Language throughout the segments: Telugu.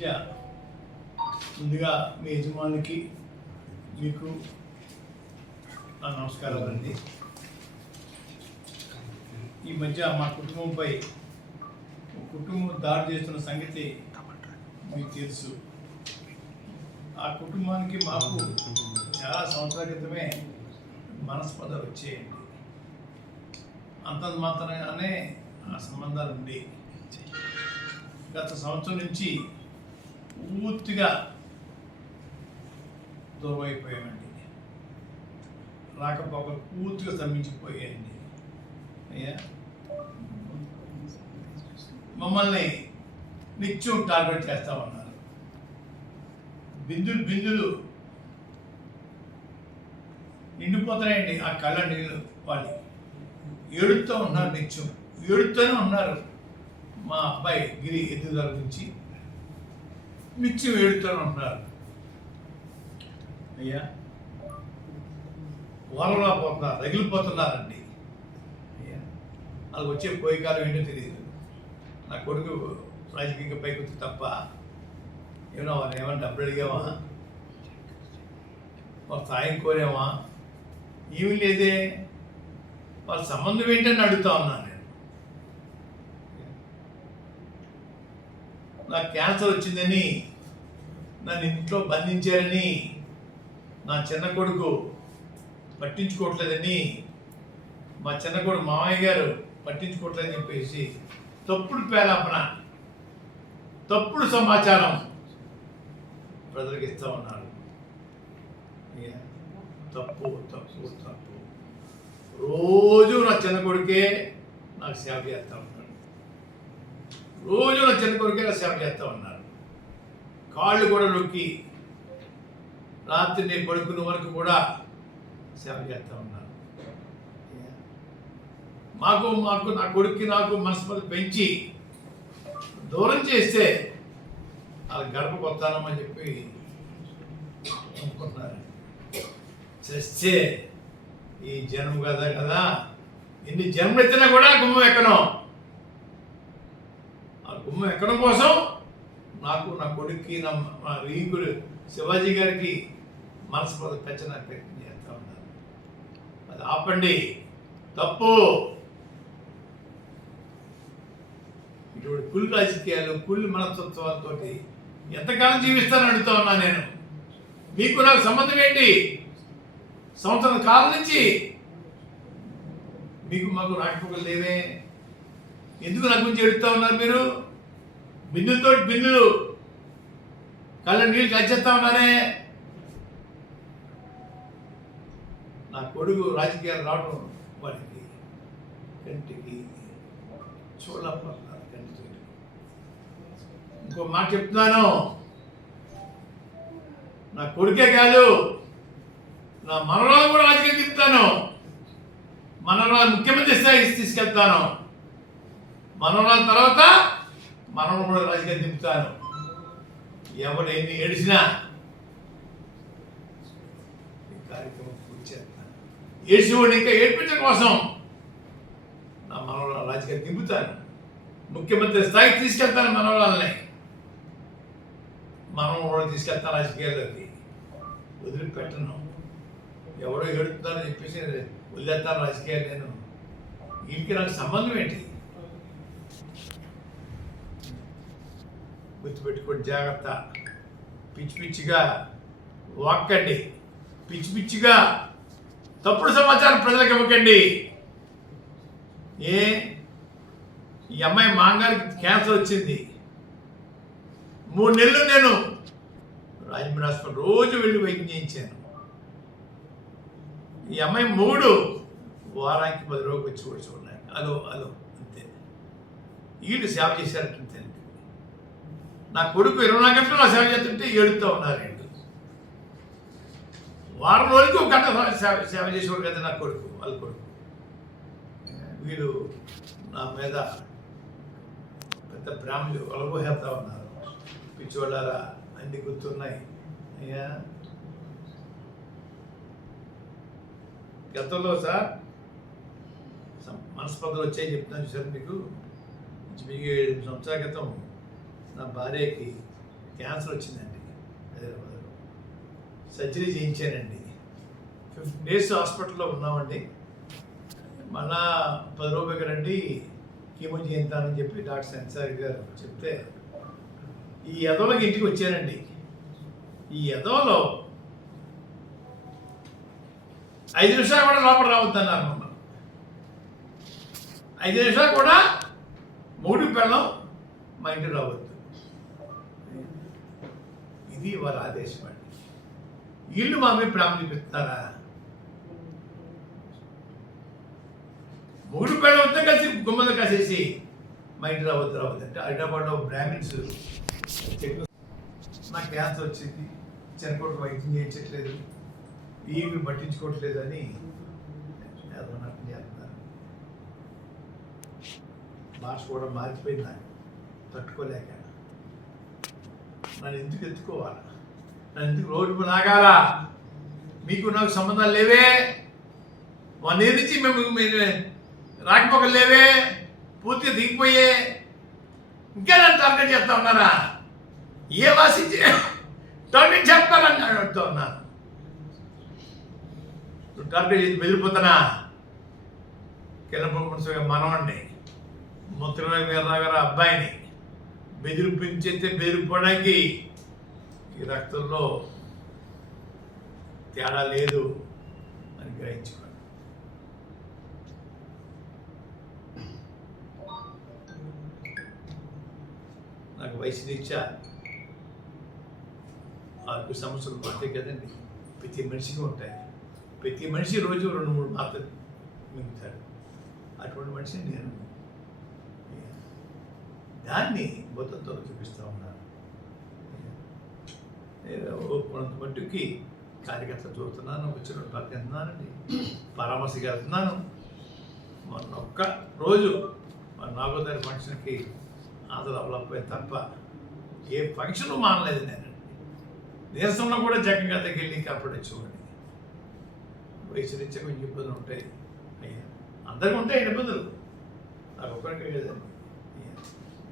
మధ్య ముందుగా మీ యజమానికి మీకు నమస్కారం అండి. ఈ మధ్య మా కుటుంబంపై కుటుంబం దాడి చేస్తున్న సంగతి మీకు తెలుసు. ఆ కుటుంబానికి మాకు చాలా సంవత్సరాల క్రితమే మనస్పద వచ్చేయండి. అంతంత మాత్రమే ఆ సంబంధాలు ఉండే. గత సంవత్సరం నుంచి పూర్తిగా దూరమైపోయామండి రాకపోకలు పూర్తిగా స్తంభించిపోయాయండి. అయ్యా? మమ్మల్ని నిత్యం టార్గెట్ చేస్తా ఉన్నారు. బిందులు బిందులు నిండిపోతున్నాయండి ఆ కళ్ళ నీళ్ళు వాళ్ళు. ఏడుతూ ఉన్నారు నిత్యం. ఏడుతూనే ఉన్నారు. మా అబ్బాయి గిరి ఎదుగుదల గురించి నిత్యం ఏడుతూనే ఉంటున్నారు అయ్యా. వలలా పోతున్నారు రగిలిపోతున్నారండి. అయ్యా. వాళ్ళకి వచ్చే పోయే కాలం ఏంటో తెలియదు. నా కొడుకు రాజకీయంగా పైకి వచ్చి తప్ప ఏమన్నా వాళ్ళు ఏమన్నా డబ్బులు అడిగావా? వాళ్ళ సాయం కోరామా? ఏమీ లేదే. వాళ్ళ సంబంధం ఏంటని అడుగుతా ఉన్నాను నేను నాకు క్యాన్సర్ వచ్చిందని నన్ను ఇంట్లో బంధించారని నా చిన్న కొడుకు పట్టించుకోవట్లేదని మా చిన్న కొడుకు మామయ్య గారు పట్టించుకోవట్లేదని చెప్పేసి తప్పుడు పేలాపన తప్పుడు సమాచారం ప్రజలకు ఇస్తా ఉన్నారు. తప్పు తప్పు తప్పు. రోజు నా చిన్న కొడుకే నాకు సేవ చేస్తూ ఉన్నాడు రోజు నా చిన్న కొడుకే సేవ చేస్తూ ఉన్నారు. కాళ్ళు కూడా నొక్కి రాత్రి నేను పడుకున్న వరకు కూడా సేవ చేస్తూ ఉన్నారు. మాకు మాకు నా కొడుక్కి నాకు మనస్పతి పెంచి దూరం చేస్తే వాళ్ళ గడపకు చెప్పి అనుకుంటున్నారు. చేస్తే ఈ జన్మ కదా కదా ఎన్ని జన్మలు ఎత్తినా కూడా గుమ్మం ఎక్కను. ఆ ఎక్కడం కోసం నాకు నా కొడుక్కి నా వీకుడు శివాజీ గారికి మనస్పద పెంచడానికి ప్రయత్నం చేస్తా ఉన్నారు. అది ఆపండి. తప్పు. ఇటువంటి కుళ్ళు రాజకీయాలు కుళ్ళు మనస్తత్వాలతో ఎంతకాలం జీవిస్తానని అడుగుతా ఉన్నా నేను. మీకు నాకు సంబంధం ఏంటి? సంవత్సరం కాలం నుంచి మీకు మాకు రాకపోకలు లేవే. ఎందుకు నా గురించి ఎడుతా ఉన్నారు మీరు? బిందుతో బిందులు. కళ్ళ నీళ్ళు కచ్చేస్తా ఉన్నారే నా కొడుకు రాజకీయాలు రావడం వాడికి కంటికి చూడలేకపోతున్నారు ఇంకో మాట చెప్తున్నాను. నా కొడుకే కాదు నా మనరాలు కూడా రాజకీయం తిప్పుతాను. మనరాలు ముఖ్యమంత్రి స్థాయికి తీసుకెళ్తాను. మనరాల తర్వాత మనవరాలు కూడా రాజకీయ తిప్పుతాను ఎవరు ఎన్ని ఏడిచినా ఈ కార్యక్రమం పూర్తి చేస్తాను. ఏడ్చివాడిని ఇంకా ఏడ్పించడం కోసం నా మనవరాలు రాజకీయ దింపుతాను ముఖ్యమంత్రి స్థాయికి తీసుకెళ్తాను మనవరాలని. మనం కూడా తీసుకెళ్తాను రాజకీయాల్లోకి. వదిలిపెట్టను. ఎవరో ఏడుతున్నారని చెప్పేసి వదిలేస్తాను రాజకీయాలు నేను. వీరికి నాకు సంబంధం ఏంటి? గుర్తుపెట్టుకోండి జాగ్రత్త. పిచ్చి పిచ్చిగా వాక్కండి. పిచ్చి పిచ్చిగా తప్పుడు సమాచారం ప్రజలకు ఇవ్వకండి. ఏ? ఈ అమ్మాయి మాంగారికి క్యాన్సర్ వచ్చింది. మూడు నెలలు నేను రాజమండ్రి హాస్పిటల్ రోజు వెళ్ళి వైద్యం చేయించాను. ఈ అమ్మాయి మూడు వారానికి పది రోజులు వచ్చి కూడా అదో అదో అంతే. వీళ్ళు సేవ చేశారంటే అంతే నా కొడుకు ఇరవై నాలుగు గంటలు నా సేవ చేస్తుంటే ఏడుతూ ఉన్నారు వీళ్ళు వారం రోజులకి ఒక గంట సేవ సేవ చేసేవాడు కదా నా కొడుకు వాళ్ళ కొడుకు. వీడు నా మీద పెద్ద బ్రాహ్మణులు అలబోహేస్తా ఉన్నారు. పిచ్చోళ్ళారా అన్ని గుర్తున్నాయి. అయ్యా. గతంలో సార్ సం- మనస్పర్ధలు వచ్చాయని చెప్తాను సార్ మీకు? మీకు ఏడు సంవత్సరాల క్రితం భార్యకి క్యాన్సర్ వచ్చిందండి. హైదరాబాద్లో సర్జరీ చేయించానండి. ఫిఫ్టీన్ డేస్ హాస్పిటల్లో ఉన్నామండి. మళ్ళా పది రూపాయలకి రండి కీమో చేయించాలని చెప్పి డాక్టర్ సెన్సారి గారు చెప్తే ఈ ఎదవలకి ఇంటికి వచ్చానండి. ఈ ఎదవలో ఐదు నిమిషాలు కూడా లోపల రావద్దన్నారు మమ్మల్ని. ఐదు నిమిషాలు కూడా మూడు పెళ్ళం మా ఇంటికి రావద్దు. ఇది వాళ్ళ ఆదేశం అండి. వీళ్ళు మా మీద ప్రేమ చూపిస్తారా మూడు పెళ్ళంతో కలిసి గుమ్మలు కాసేసి మా ఇంటి రావద్దు రావద్దు అంటే హైదరాబాద్లో బ్రాహ్మిన్స్ నాకు క్యాన్సర్ వచ్చింది చనిపోటు వైద్యం చేయించట్లేదు ఏమి పట్టించుకోవట్లేదు అని ఏదో చేస్తున్నారు. భాష కూడా మారిపోయింది తట్టుకోలేక. నన్ను ఎందుకు ఎత్తుకోవాలి? నన్ను ఎందుకు రోడ్డు మీద మీకు నాకు సంబంధాలు లేవే. వన్ ఇయర్ నుంచి మేము మీరు రాకపోకలు లేవే. పూర్తిగా దిగిపోయే. ఇంకా నన్ను టార్గెట్ చేస్తా ఉన్నారా? ఏ వాసించి టార్గెట్ చేస్తారని అడుగుతా ఉన్నాను టార్గెట్ చేసి వెళ్ళిపోతానా? కిరణ్ మున్సిపల్ మనవాడిని. వీరరావు గారు అబ్బాయిని. బెదిరిపించేస్తే బెదిరిపోవడానికి ఈ రక్తంలో తేడా లేదు అని గ్రహించుకోండి. నాకు వయసు రీత్యా ఆరు సంవత్సరాలు పడతాయి కదండి ప్రతి మనిషికి ఉంటాయి. ప్రతి మనిషి రోజు రెండు మూడు మాత్రలు మింగుతాడు. అటువంటి మనిషిని నేను దాన్ని బొత్తంతో చూపిస్తూ ఉన్నారు. నేను కొంత మట్టుకి కార్యకర్త చూస్తున్నాను వచ్చిన పక్కన వెళ్తున్నానండి పరామర్శకి వెళ్తున్నాను. మొన్న ఒక్క రోజు మన నాగోదారి ఫంక్షన్కి హాజరు అవలపోయి తప్ప ఏ ఫంక్షన్ మానలేదు నేను. నీరసంలో కూడా జగన్ దగ్గర వెళ్ళి కాపాడే చూడండి వయసు రీత్యా కొంచెం ఇబ్బందులు ఉంటాయి. అయ్యా అందరికీ ఉంటాయి ఇబ్బందులు నాకు ఒక్కరికే లేదండి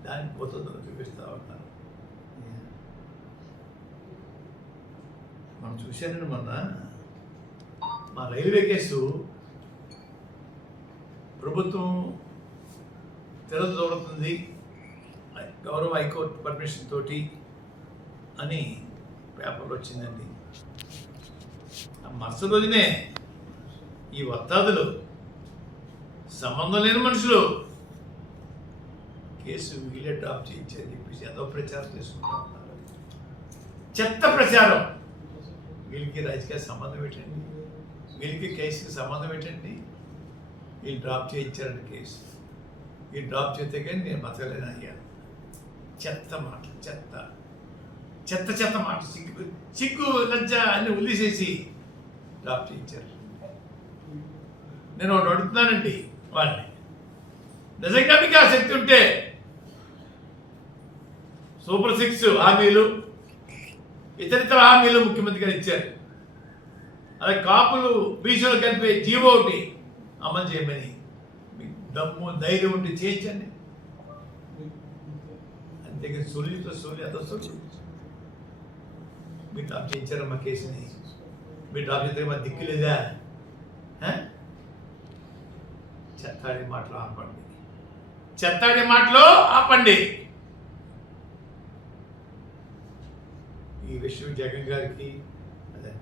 దాన్ని పోతుందో చూపిస్తా ఉంటాను. మనం చూశానండి మొన్న మా రైల్వే కేసు ప్రభుత్వం తెరదు దూరుతుంది గౌరవ హైకోర్టు పర్మిషన్ తోటి అని పేపర్లో వచ్చిందండి ఆ మరుసటి రోజునే ఈ వత్తాదులు సంబంధం లేని మనుషులు కేసు వీళ్ళే డ్రాప్ చేయించారని చెప్పేసి ఏదో ప్రచారం చేసుకుంటా ఉన్నారు చెత్త ప్రచారం. వీళ్ళకి రాజకీయ సంబంధం ఏంటండి? వీళ్ళకి కేసుకి సంబంధం ఏంటండి? వీళ్ళు డ్రాప్ చేయించారండి కేసు. వీళ్ళు డ్రాప్ చేస్తే కానీ నేను బతకలేను అయ్యాను చెత్త మాట చెత్త. చెత్త చెత్త మాట. సిగ్గు సిగ్గు లజ్జ అన్ని ఉల్లిసేసి డ్రాప్ చేయించారు. నేను ఒకటి అడుగుతున్నానండి వాళ్ళని. నిజంగా మీకు ఆ శక్తి ఉంటే సూపర్ సిక్స్ హామీలు. ఇతర ఇతర హామీలు ముఖ్యమంత్రి గారు ఇచ్చారు. అలాగే కాపులు బీసీలు కలిపే జీవో ఒకటి అమలు చేయమని దమ్ము ధైర్యం ఉంటే చేయించండి. అంతేకాని సొల్లితో సొల్లి అదో సొల్లి మీరు టాప్ చేయించారా మా కేసుని? మీరు టాప్ చేస్తే మా దిక్కు లేదా? చెత్తాడి మాటలు ఆపండి. చెత్తాడి మాటలు ఆపండి. ఈ విషయం జగన్ గారికి అదే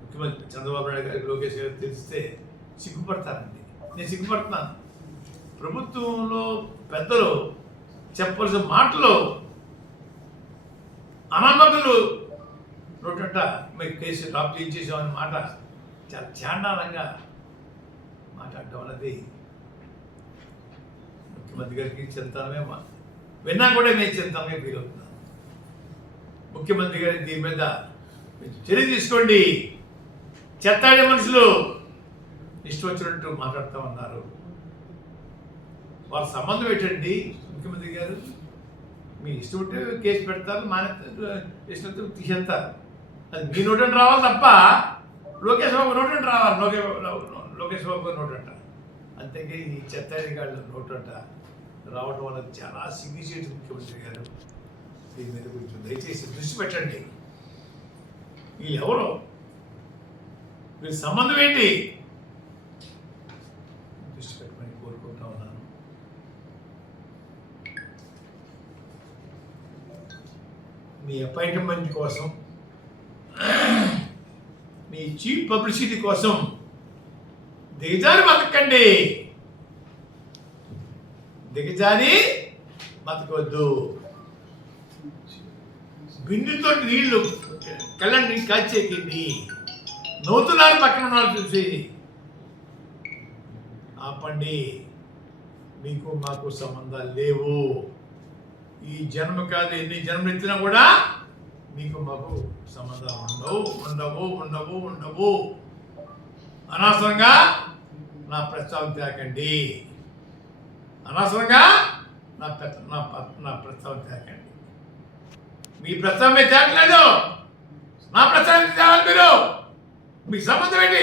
ముఖ్యమంత్రి చంద్రబాబు నాయుడు గారికి లోకేష్ గారికి తెలిస్తే సిగ్గుపడతారండి. నేను సిగ్గుపడుతున్నాను. ప్రభుత్వంలో పెద్దలు చెప్పవలసిన మాటలు అనమ్మకులు నోటంట మీకు కేసు డ్రాప్ చేయించేసామని మాట చాలా చాండాలంగా మాట్లాడటం అన్నది ముఖ్యమంత్రి గారికి చింతనమే మా విన్నా కూడా నేను చింతనమే ఫీల్ అవుతున్నాను. ముఖ్యమంత్రి గారి దీని మీద చర్య తీసుకోండి. చెత్తాడే మనుషులు. ఇష్టం వచ్చినట్టు మాట్లాడుతూ ఉన్నారు. వాళ్ళ సంబంధం ఏంటండి? ముఖ్యమంత్రి గారు మీ ఇష్టం ఉంటే కేసు పెడతారు మానే ఇష్టం తీసేస్తారు. అది మీ నోటంటే రావాలి తప్ప లోకేష్ బాబు నోటంటే రావాలి. లోకేష్ లోకేష్ బాబు గారు నోటంట. అంతేగా ఈ చెత్తాడి గాళ్ళ నోటంట రావటం వల్ల చాలా సిగ్గుచేటు ముఖ్యమంత్రి గారు. దీని మీద కొంచెం దయచేసి దృష్టి పెట్టండి. వీళ్ళు ఎవరు వీళ్ళ సంబంధం ఏంటి? దృష్టి పెట్టమని కోరుకుంటా ఉన్నాను. మీ అపాయింట్మెంట్ కోసం మీ చీప్ పబ్లిసిటీ కోసం దిగజారి బతకండి. దిగజారి బతకొద్దు. బిందుతో నీళ్ళు కళ్ళని కాచేకింది నవ్వుతున్నారు పక్కన ఉన్నారు చూసి. ఆపండి మీకు మాకు సంబంధాలు లేవు. ఈ జన్మ కాదు ఎన్ని జన్మలు ఎత్తినా కూడా మీకు మాకు సంబంధాలు ఉండవు ఉండవు ఉండవు ఉండవు. అనవసరంగా నా ప్రస్తావన తేకండి అనవసరంగా నా పెద్ద నా నా ప్రస్తావన తేకండి మీ ప్రస్తావన మీరు తేకలేదు నా ప్రస్తావన తేవాలి మీరు. మీ సంబంధం ఏంటి?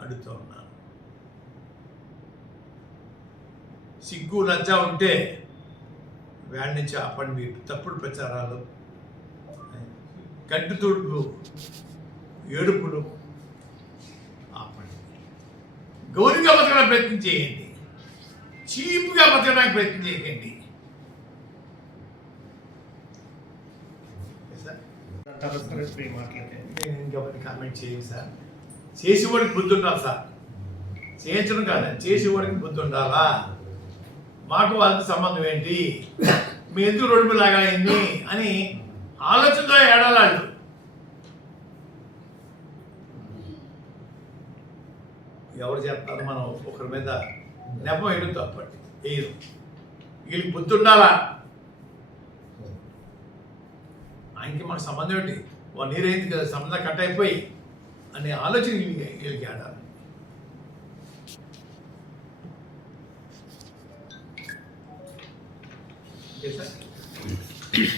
అడుగుతూ ఉన్నాను. సిగ్గు లజ్జ ఉంటే వేడి నుంచి ఆపండి మీ తప్పుడు ప్రచారాలు కంటి తుడుపు ఏడుపులు ఆపండి. గౌరవంగా బతకడానికి ప్రయత్నం చేయండి. చీప్గా బతకడానికి ప్రయత్నం చేయకండి ఓకే సార్? అంటారు సార్ ఇప్పుడు ఈ మాటలకి నేను ఇంకొకటి కామెంట్ చేయండి సార్. చేసేవాడికి బుద్ధి ఉండాలి సార్. చేయించడం కాదు చేసేవాడికి బుద్ధి ఉండాలా? మాకు వాళ్ళకి సంబంధం ఏంటి? మీ ఎందుకు రోడ్డు లాగా అయింది అని ఆలోచనతో ఏడాలాడు ఎవరు చెప్తారు మనం ఒకరి మీద నెపం వేయడం తప్పండి. వేయదు వీళ్ళకి బుద్ధి ఉండాలా? ఆయనకి మాకు సంబంధం ఏంటి? వాళ్ళు ఇయర్ కదా సంబంధం కట్ అయిపోయి అనే ఆలోచన వీళ్ళకి ఆడాలి ఓకే సార్.